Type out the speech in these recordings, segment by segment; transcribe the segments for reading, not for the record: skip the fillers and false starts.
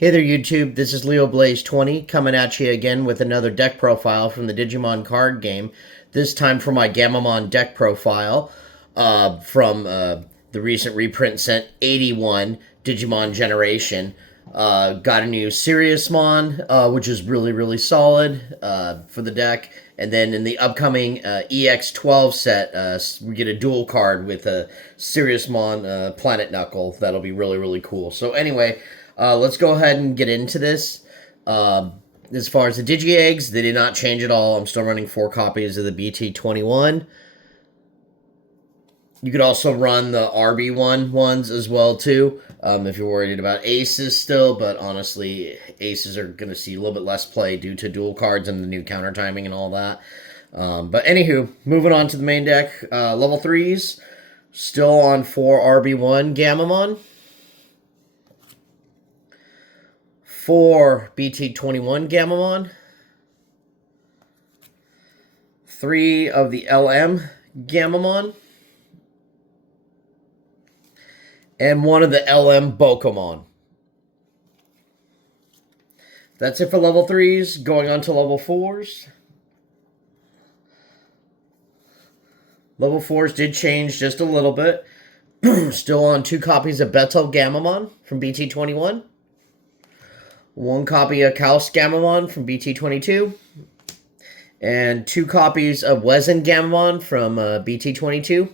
Hey there, YouTube. This is Leo Blaze 20 coming at you again with another deck profile from the Digimon card game. This time for my Gammamon deck profile from the recent reprint set 81 Digimon Generation. Got a new Siriusmon, which is really solid for the deck. And then in the upcoming EX12 set, we get a dual card with a Siriusmon Planet Knuckle. That'll be really cool. So anyway, let's go ahead and get into this. As far as the Digi Eggs, they did not change at all. I'm still running 4 copies of the BT21. You could also run the RB1 ones as well, too, if you're worried about aces still. But honestly, aces are going to see a little bit less play due to dual cards and the new counter timing and all that. But anywho, moving on to the main deck. Level 3s, still on 4 RB1 Gammamon. 4 BT21 Gammamon. 3 of the LM Gammamon. And 1 of the LM Bokomon. That's it for level 3s. Going on to level 4s. Level 4s did change just a little bit. Still on 2 copies of Betel Gammamon from BT21. 1 copy of Kaus Gammamon from BT22. And 2 copies of Wezen Gammamon from BT22.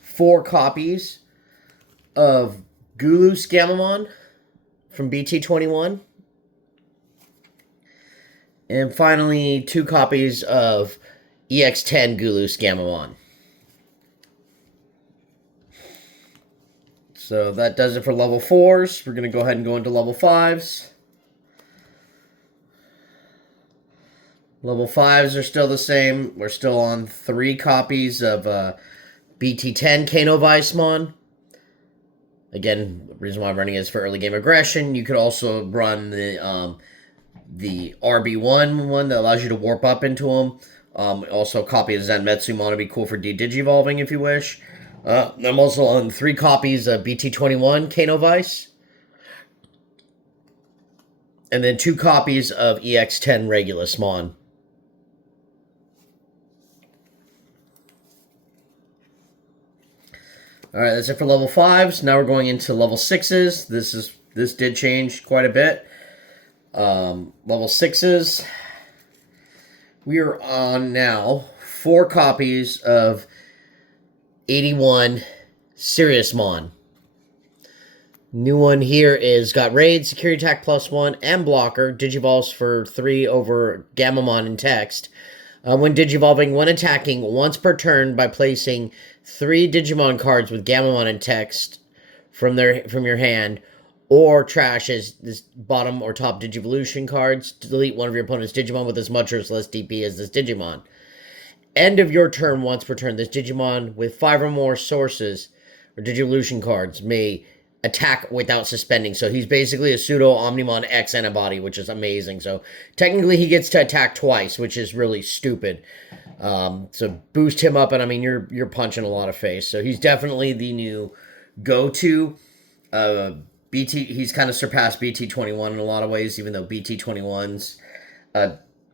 4 copies of Gulus Gammamon from BT21. And finally, 2 copies of EX10 Gulus Gammamon. So that does it for level 4s. We're going to go ahead and go into level 5s. Level 5s are still the same. We're still on 3 copies of BT10 Kano Weissmon. Again, the reason why I'm running it is for early game aggression. You could also run the RB1 one that allows you to warp up into them. Also, a copy of Zanmetsumon would be cool for de-digivolving if you wish. I'm also on 3 copies of BT21 Kano Weiss. And then 2 copies of EX10 Regulusmon. Alright, that's it for level 5s. Now we're going into level 6s. This did change quite a bit. Level 6s. We are on now 4 copies of 81 Siriusmon. New one here is got Raid, Security Attack +1, and Blocker. Digivolves for 3 over Gammamon and Text. When digivolving, when attacking, once per turn by placing 3 Digimon cards with Gammamon and Text from your hand, or trashes this bottom or top Digivolution cards. Delete one of your opponent's Digimon with as much or as less DP as this Digimon. End of your turn, once per turn, this Digimon with 5 or more sources or Digivolution cards may attack without suspending. So he's basically a pseudo Omnimon X antibody, which is amazing. So technically he gets to attack twice, which is really stupid. So boost him up, and I mean you're punching a lot of face. So he's definitely the new go-to. He's kind of surpassed BT21 in a lot of ways, even though BT21's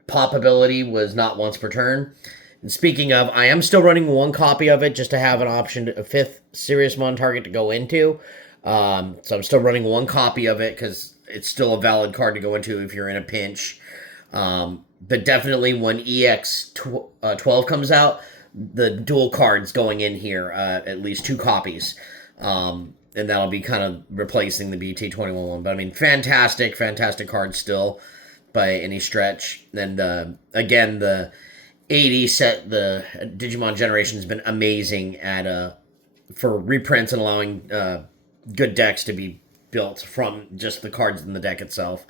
pop ability was not once per turn. And speaking of, I am still running 1 copy of it just to have an option, a 5th Siriusmon target to go into. So I'm still running 1 copy of it because it's still a valid card to go into if you're in a pinch. But definitely when EX12 comes out, the dual cards going in here, at least 2 copies. And that'll be kind of replacing the BT21 one. But I mean, fantastic card still by any stretch. And again, the 80 set, the Digimon Generation has been amazing at for reprints and allowing good decks to be built from just the cards in the deck itself.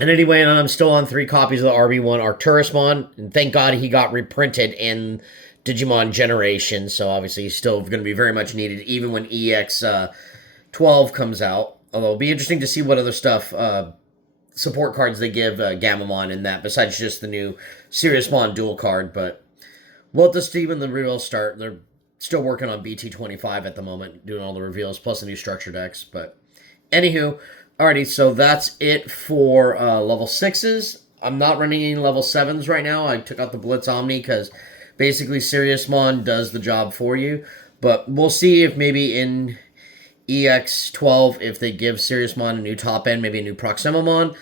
And anyway, and I'm still on 3 copies of the RB1 Arcturusmon, and thank God he got reprinted in Digimon Generation, so obviously he's still going to be very much needed, even when EX12 comes out. Although it'll be interesting to see what other stuff, support cards they give Gammamon in that, besides just the new Siriusmon dual card, but Well, the Steve and the reveals start. They're still working on BT25 at the moment, doing all the reveals plus the new structure decks. But anywho, alrighty, so that's it for level 6s. I'm not running any level 7s right now. I took out the Blitz Omni because basically Siriusmon does the job for you. But we'll see if maybe in EX12, if they give Siriusmon a new top end, maybe a new Proximamon.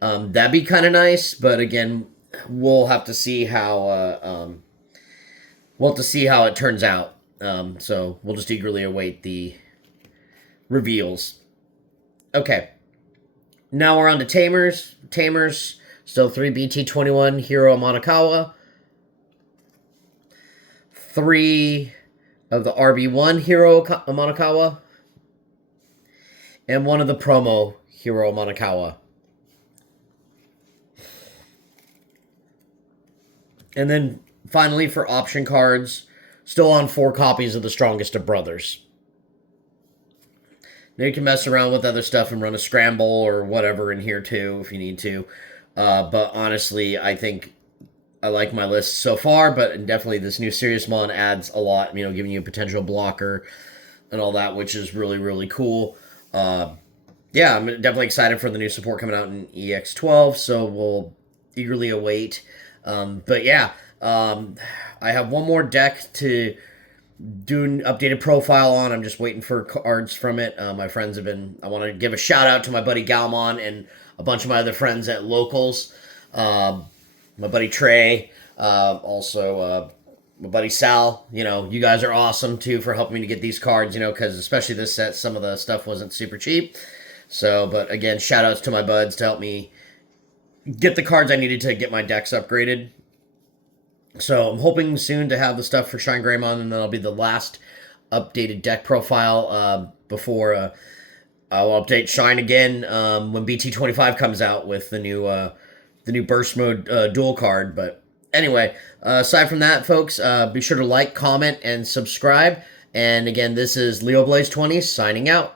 That'd be kind of nice, but again, we'll have to see how it turns out. So we'll just eagerly await the reveals. Okay, now we're on to Tamers. Tamers, still 3 BT21 Hero Amanakawa, 3 of the RB1 Hero Amanakawa, and 1 of the promo Hero Amanakawa. And then finally for option cards, still on 4 copies of the Strongest of Brothers. Now you can mess around with other stuff and run a scramble or whatever in here too if you need to. But honestly, I think I like my list so far, but definitely this new Siriusmon adds a lot, giving you a potential blocker and all that, which is really, really cool. Yeah, I'm definitely excited for the new support coming out in EX12, so we'll eagerly await. But yeah, I have one more deck to do an updated profile on. I'm just waiting for cards from it. My friends have been... I want to give a shout out to my buddy Gammamon and a bunch of my other friends at Locals. My buddy Trey, also my buddy Sal. You guys are awesome too for helping me to get these cards, because especially this set, some of the stuff wasn't super cheap. So, but again, shout outs to my buds to help me get the cards I needed to get my decks upgraded. So I'm hoping soon to have the stuff for Shine Greymon, and that'll be the last updated deck profile before I'll update Shine again when BT25 comes out with the new Burst Mode dual card. But anyway, aside from that, folks, be sure to like, comment, and subscribe. And again, this is Leo Blaze 20 signing out.